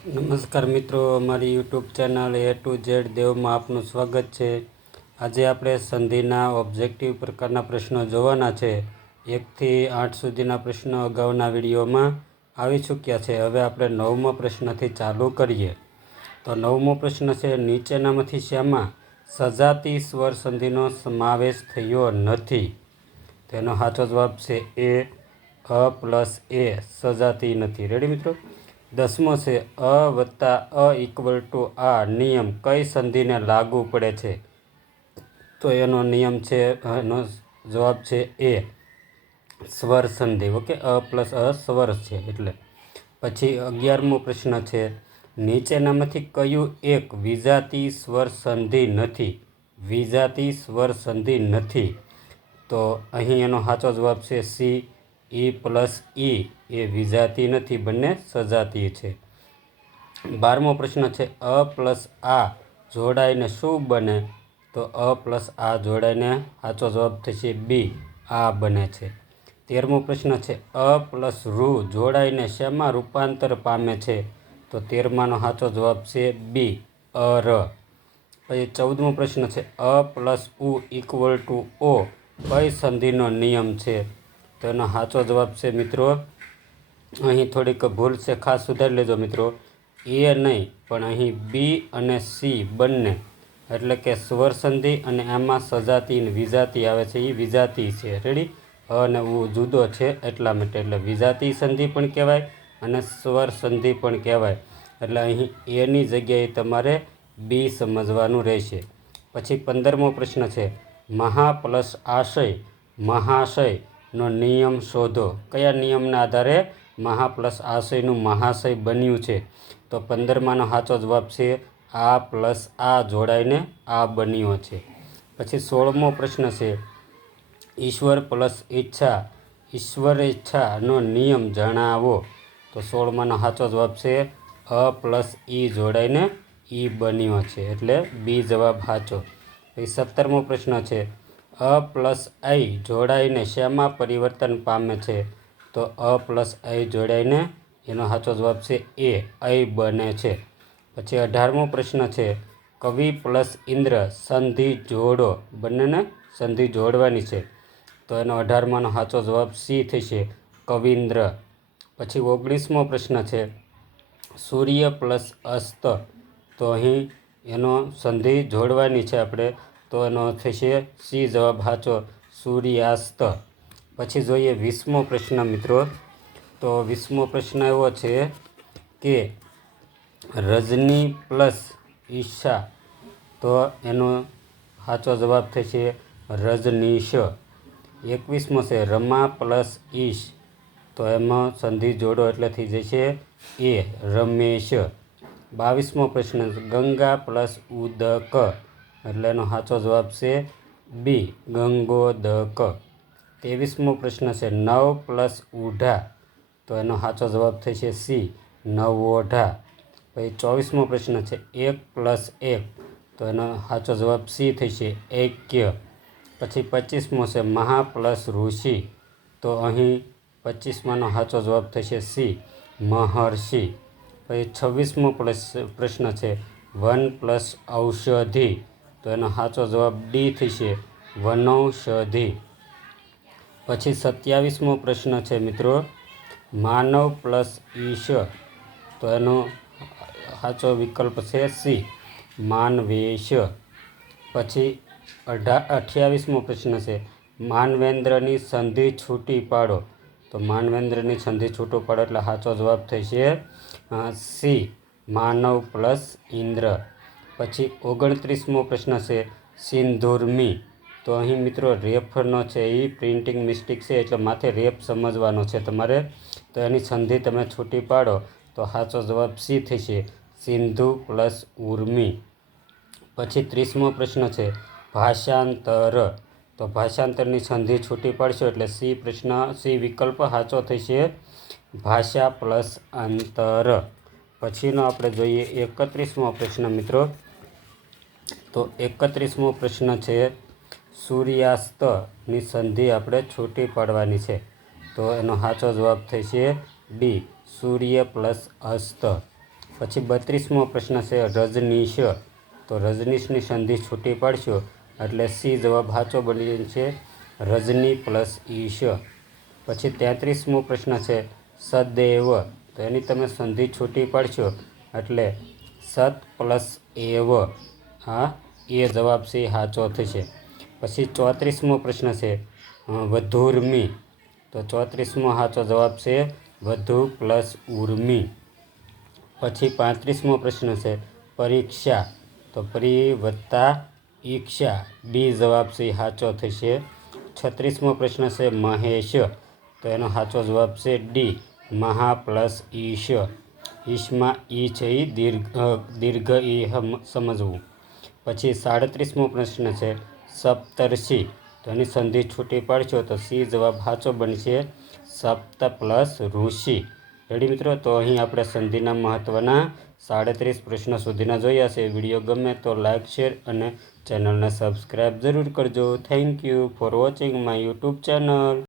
નમસ્કાર મિત્રો, અમારી YouTube channel A to Z દેવમાં આપનું સ્વાગત છે। આજે આપણે સંધિના ઓબ્જેક્ટિવ પ્રકારના પ્રશ્નો જોવાના છે। 1 થી 8 સુધીના પ્રશ્નો અગાઉના વિડીયોમાં આવી ચૂક્યા છે। હવે આપણે 9મો પ્રશ્નથી ચાલુ કરીએ। તો 9મો પ્રશ્ન છે, નીચેનામાંથી શામાં સજાતી સ્વર સંધિનો સમાવેશ થયો નથી? તેનો સાચો જવાબ છે અ પ્લસ એ, સજાતી નથી। રેડી મિત્રો। 10મો છે, અ વત્તા અ ઇક્વલ ટુ આ નિયમ કઈ સંધિને લાગુ પડે છે? તો એનો નિયમ છે, એનો જવાબ છે એ, સ્વર સંધિ। ઓકે, અ પ્લસ અ સ્વર છે એટલે। પછી 11મો પ્રશ્ન છે, નીચેનામાંથી કયું એક વિજાતી સ્વર સંધિ નથી? વિજાતી સ્વર સંધિ નથી। તો અહીં એનો સાચો જવાબ છે સી, ઈ પ્લસ ઈ એ વિજાતી નથી, બંને સજાતીય છે। 12મો પ્રશ્ન છે, અ પ્લસ આ જોડાઈને શું બને? તો અ પ્લસ આ જોડાઈને સાચો જવાબ થશે બી, આ બને છે। 13મો પ્રશ્ન છે, અ પ્લસ રૂ જોડાઈને શેમાં રૂપાંતર પામે છે? તો 13માનો સાચો જવાબ છે બી, અર। પછી 14મો પ્રશ્ન છે, અ પ્લસ ઉ ઇક્વલ ટુ ઓ કઈ સંધિનો નિયમ છે? તો એનો સાચો જવાબ છે મિત્રો, અહીં થોડીક ભૂલ છે, ખાસ સુધારી લેજો મિત્રો, એ નહીં પણ અહીં બી અને સી બંને, એટલે કે સ્વર સંધિ અને આમાં સજાતી વિજાતી આવે છે, એ વિજાતી છે। રેડી, અને ઉ જુદો છે એટલા માટે, એટલે વિજાતી સંધિ પણ કહેવાય અને સ્વર સંધિ પણ કહેવાય, એટલે અહીં એની જગ્યાએ તમારે બી સમજવાનું રહેશે। પછી 15મો પ્રશ્ન છે, મહા પ્લસ આશય મહાશયનો નિયમ શોધો। કયા નિયમના આધારે મહા પ્લસ આશયનું મહાશય બન્યું છે? તો 15માનો સાચો જવાબ છે આ પ્લસ આ જોડાઈને આ બન્યો છે। પછી 16મો પ્રશ્ન છે, ઈશ્વર પ્લસ ઈચ્છા ઈશ્વરેચ્છાનો નિયમ જણાવો। તો 16માનો સાચો જવાબ છે અ પ્લસ ઈ જોડાઈને ઈ બન્યો છે, એટલે બી જવાબ સાચો। પછી 17મો પ્રશ્ન છે, અ પ્લસ આઈ જોડાઈને શેમાં પરિવર્તન પામે છે? તો અ પ્લસ આઈ જોડાઈને એનો સાચો જવાબ છે એ, આઈ બને છે। પછી 18મો પ્રશ્ન છે, કવિ પ્લસ ઇન્દ્ર સંધિ જોડો, બંનેને સંધિ જોડવાની છે, તો એનો 18માનો સાચો જવાબ સી થશે, કવિન્દ્ર। પછી 19મો પ્રશ્ન છે, સૂર્ય પ્લસ અસ્ત, તો અહીં એનો સંધિ જોડવાની છે આપણે, તો એનો થશે સી જવાબ સાચો, સૂર્યાસ્ત। પછી જોઈએ 20મો પ્રશ્ન મિત્રો। તો 20મો પ્રશ્ન એવો છે કે રજની પ્લસ ઈશા, તો એનો સાચો જવાબ થશે રજનીશ। 21મો છે, રમા પ્લસ ઈશ, તો એમાં સંધિ જોડો એટલે થઈ જશે એ, રમેશ। 22મો પ્રશ્ન, ગંગા પ્લસ ઉદક, એટલે એનો સાચો જવાબ છે બી, ગંગોદક। 23મો પ્રશ્ન છે, નવ પ્લસ ઉઢા, તો એનો સાચો જવાબ થશે સી, નવોઢા। પછી 24મો પ્રશ્ન છે, 1 પ્લસ 1, તો એનો સાચો જવાબ સી થશે, એક્ય। પછી 25મો છે, મહા પ્લસ ઋષિ, તો અહીં 25માનો સાચો જવાબ થશે સી, મહર્ષિ। પછી 26મો પ્રશ્ન છે, 1 પ્લસ ઔષધિ, તો એનો સાચો જવાબ ડી થશે, વનૌષધિ। પછી 27મો પ્રશ્ન છે મિત્રો, માનવ પ્લસ ઈશ, તો એનો સાચો વિકલ્પ છે સી, માનવેશ। પછી 28મો પ્રશ્ન છે, માનવેન્દ્રની સંધિ છૂટી પાડો, તો માનવેન્દ્રની સંધિ છૂટું પાડો એટલે સાચો જવાબ થશે સી, માનવ પ્લસ ઇન્દ્ર। પછી 29મો પ્રશ્ન છે, સિંધુર્મી, તો અહીં મિત્રો રેફનો છે એ પ્રિન્ટિંગ મિસ્ટેક છે, એટલે માથે રેફ સમજવાનો છે તમારે, તો એની સંધિ તમે છૂટી પાડો તો સાચો જવાબ સી થશે, સિંધુ પ્લસ ઉર્મી। પછી 30મો પ્રશ્ન છે, ભાષાંતર, તો ભાષાંતરની સંધિ છૂટી પાડશો એટલે સી વિકલ્પ સાચો થશે, ભાષા પ્લસ અંતર। પછીનો આપણે જોઈએ 31મો પ્રશ્ન મિત્રો। તો 31મો પ્રશ્ન છે, સૂર્યાસ્તની સંધિ આપણે છૂટી પાડવાની છે, તો એનો સાચો જવાબ થશે ડી, સૂર્ય પ્લસ અસ્ત। પછી 32મો પ્રશ્ન છે રજનીશ, તો રજનીશની સંધિ છૂટી પાડશો એટલે સી જવાબ સાચો બની છે, રજની પ્લસ ઈશ. પછી 33મો પ્રશ્ન છે સદૈવ, તો એની તમે સંધિ છૂટી પાડશો એટલે સત પ્લસ એવ, હા એ જવાબ છે સાચો થશે. પછી 34મો પ્રશ્ન છે વધુર્મી, તો 34મો સાચો જવાબ છે વધુ પ્લસ ઉર્મી. પછી 35મો પ્રશ્ન છે પરીક્ષા, તો પરી વત્તા ઈક્ષા, ડી જવાબ છે સાચો થશે. 36મો પ્રશ્ન છે મહેશ, તો એનો સાચો જવાબ છે ડી મહા પ્લસ ઈશ. ઈશમાં ઈ છે એ દીર્ઘ ઈ સમજવું. પછી 37મો પ્રશ્ન છે સપ્તર્ષિ, તો એની સંધિ છૂટી પાડશો તો સી જવાબ સાચો બનશે, સપ્ત પ્લસ ઋષિ. રેડી મિત્રો, તો અહીં આપણે સંધિના મહત્ત્વના 37 પ્રશ્નો સુધીના જોયા છે. વિડીયો ગમે તો લાઇક, શેર અને ચેનલને સબસ્ક્રાઈબ જરૂર કરજો. Thank you for watching my YouTube channel.